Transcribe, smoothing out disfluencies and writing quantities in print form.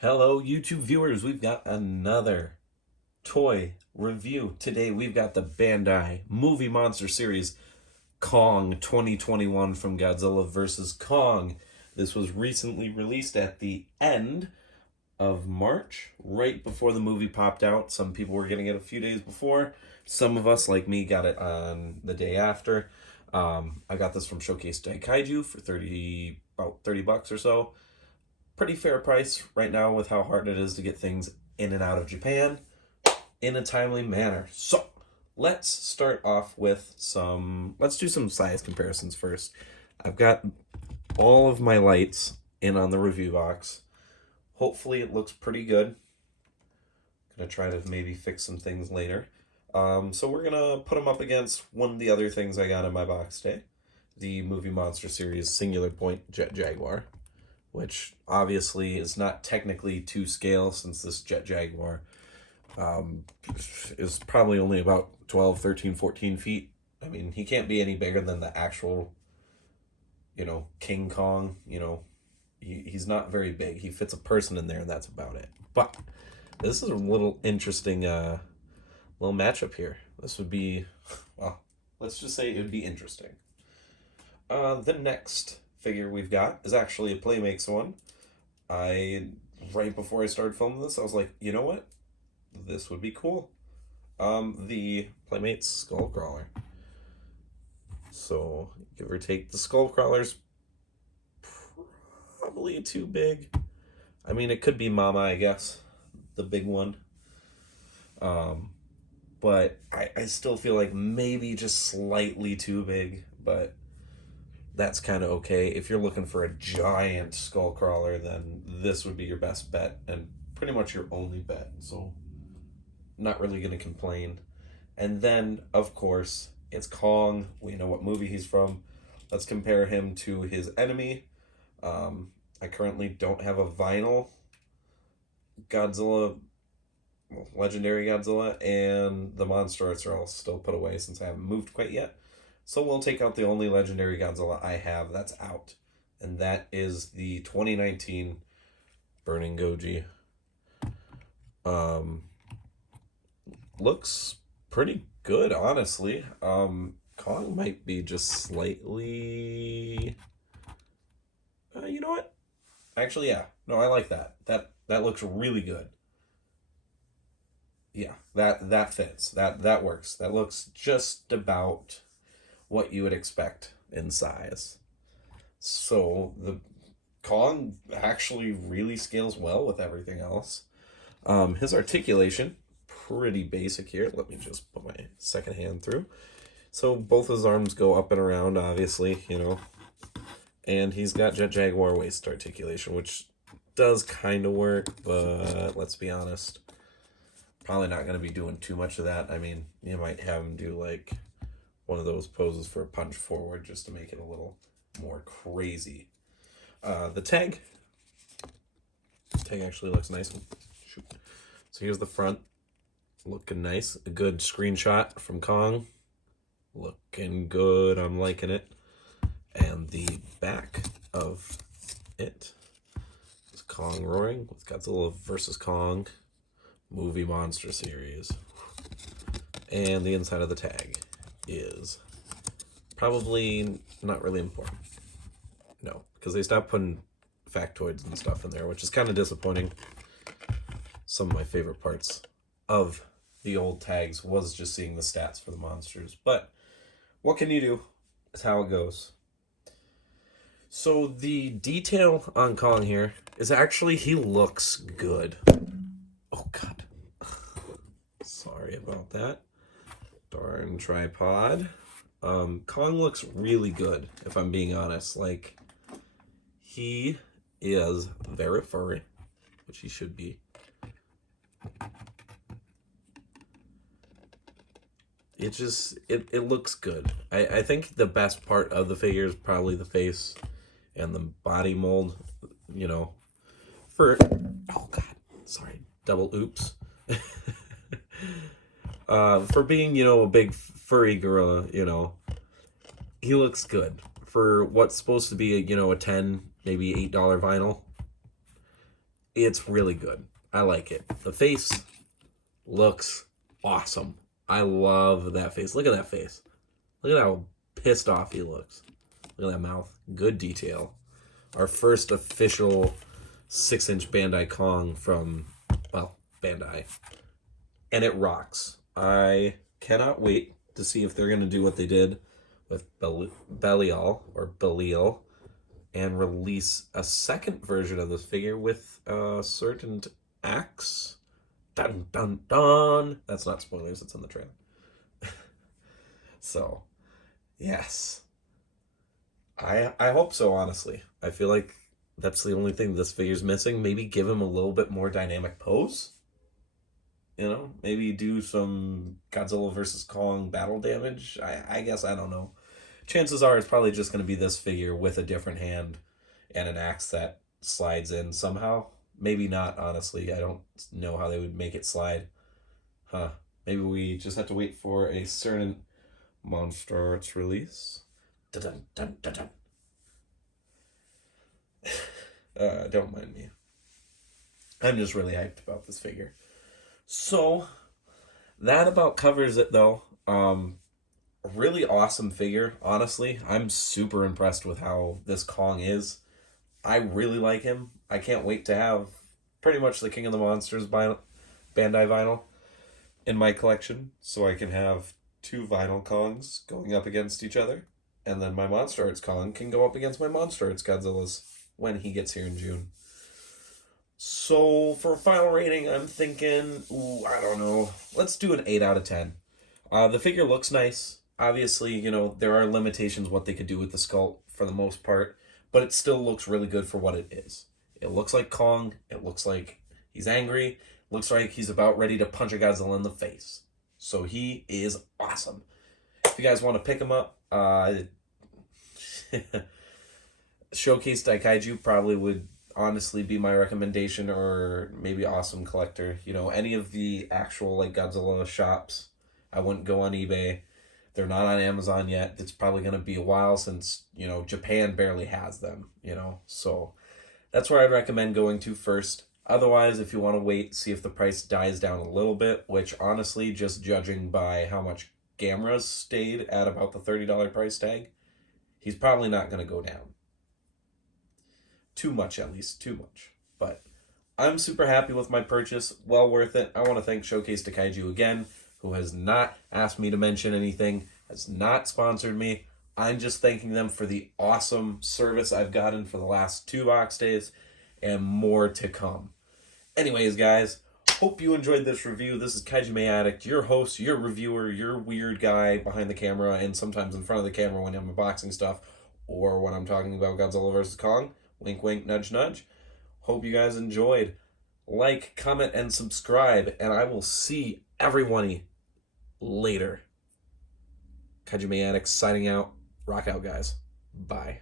Hello, YouTube viewers. We've got another toy review. Today, we've got the Bandai Movie Monster Series Kong 2021 from Godzilla vs. Kong. This was recently released at the end of March, right before the movie popped out. Some people were getting it a few days before. Some of us, like me, got it on the day after. I got this from Showcase Daikaiju for about 30 bucks or so. Pretty fair price right now with how hard it is to get things in and out of Japan in a timely manner. So let's start off with let's do some size comparisons first. I've got all of my lights in on the review box. Hopefully it looks pretty good. Gonna try to maybe fix some things later. So we're gonna put them up against one of the other things I got in my box today. The Movie Monster Series Singular Point Jet Jaguar, which obviously is not technically to scale since this Jet Jaguar is probably only about 12, 13, 14 feet. I mean, he can't be any bigger than the actual, King Kong. He's not very big. He fits a person in there and that's about it. But this is a little interesting little matchup here. This would be, well, let's just say it would be interesting. The next figure we've got is actually a Playmates one. Right before I started filming this, I was like, you know what? This would be cool. The Playmates Skullcrawler. So, give or take, the Skullcrawler's probably too big. I mean, it could be Mama, I guess, the big one. But I still feel like maybe just slightly too big, but that's kind of okay. If you're looking for a giant Skullcrawler, then this would be your best bet and pretty much your only bet. So, not really going to complain. And then, of course, it's Kong. We know what movie he's from. Let's compare him to his enemy. I currently don't have a vinyl Godzilla, Legendary Godzilla, and the Monster Arts are all still put away since I haven't moved quite yet. So we'll take out the only Legendary Godzilla I have that's out. And that is the 2019 Burning Goji. Looks pretty good, honestly. Kong might be just slightly... you know what? Actually, yeah. No, I like that. That looks really good. Yeah, that fits. That works. That looks just about what you would expect in size. So the Kong actually really scales well with everything else. His articulation, pretty basic here. Let me just put my second hand through. So both his arms go up and around, obviously, And he's got Jet Jaguar waist articulation, which does kind of work, but let's be honest, probably not going to be doing too much of that. I mean, you might have him do like one of those poses for a punch forward just to make it a little more crazy. The tag actually looks nice. Shoot. So here's the front, looking nice. A good screenshot from Kong, looking good. I'm liking it. And the back of it is Kong roaring with Godzilla vs. Kong Movie Monster Series. And the inside of the tag is probably not really important. No, because they stopped putting factoids and stuff in there, which is kind of disappointing. Some of my favorite parts of the old tags was just seeing the stats for the monsters. But what can you do? It's how it goes. So the detail on Kong here is actually, he looks good. Oh, God. Sorry about that. Darn tripod. Kong looks really good, if I'm being honest. Like, he is very furry, which he should be. It looks good. I think the best part of the figure is probably the face and the body mold, for, oh God, sorry, double oops. For being, a big furry gorilla, he looks good. For what's supposed to be, a $10, maybe $8 vinyl, It's really good. I like it. The face looks awesome. I love that face. Look at that face. Look at how pissed off he looks. Look at that mouth. Good detail. Our first official 6-inch Bandai Kong from, well, Bandai. And it rocks. I cannot wait to see if they're going to do what they did with Belial and release a second version of this figure with a certain axe. Dun dun dun. That's not spoilers, it's in the trailer. So, yes. I hope so, honestly. I feel like that's the only thing this figure's missing. Maybe give him a little bit more dynamic pose. You know, maybe do some Godzilla versus Kong battle damage. I guess, I don't know. Chances are it's probably just going to be this figure with a different hand and an axe that slides in somehow. Maybe not, honestly. I don't know how they would make it slide. Huh. Maybe we just have to wait for a certain Monster Arts release. Dun dun dun dun. Don't mind me. I'm just really hyped about this figure. So, that about covers it, though. A really awesome figure, honestly. I'm super impressed with how this Kong is. I really like him. I can't wait to have pretty much the King of the Monsters Bandai vinyl in my collection, so I can have 2 vinyl Kongs going up against each other, and then my Monster Arts Kong can go up against my Monster Arts Godzillas when he gets here in June. So, for a final rating, I'm thinking, I don't know, let's do an 8 out of 10. The figure looks nice. Obviously, you know, there are limitations what they could do with the sculpt for the most part, but it still looks really good for what it is. It looks like Kong. It looks like he's angry. Looks like he's about ready to punch a Godzilla in the face. So he is awesome. If you guys want to pick him up, Showcase Daikaiju probably would honestly be my recommendation, or maybe Awesome Collector. You know, any of the actual like Godzilla shops. I wouldn't go on eBay. They're not on Amazon yet. It's probably going to be a while since, you know, Japan barely has them, you know. So that's where I'd recommend going to first. Otherwise, if you want to wait, see if the price dies down a little bit, which honestly, just judging by how much Gamera's stayed at about the $30 price tag, he's probably not going to go down. Too much, at least. Too much. But I'm super happy with my purchase. Well worth it. I want to thank Showcase Daikaiju again, who has not asked me to mention anything, has not sponsored me. I'm just thanking them for the awesome service I've gotten for the last 2 box days, and more to come. Anyways, guys, hope you enjoyed this review. This is Kaiju Addict, your host, your reviewer, your weird guy behind the camera, and sometimes in front of the camera when I'm unboxing stuff, or when I'm talking about Godzilla vs. Kong. Wink, wink, nudge, nudge. Hope you guys enjoyed. Like, comment, and subscribe, and I will see everyone later. Kaiju Addict signing out. Rock out, guys. Bye.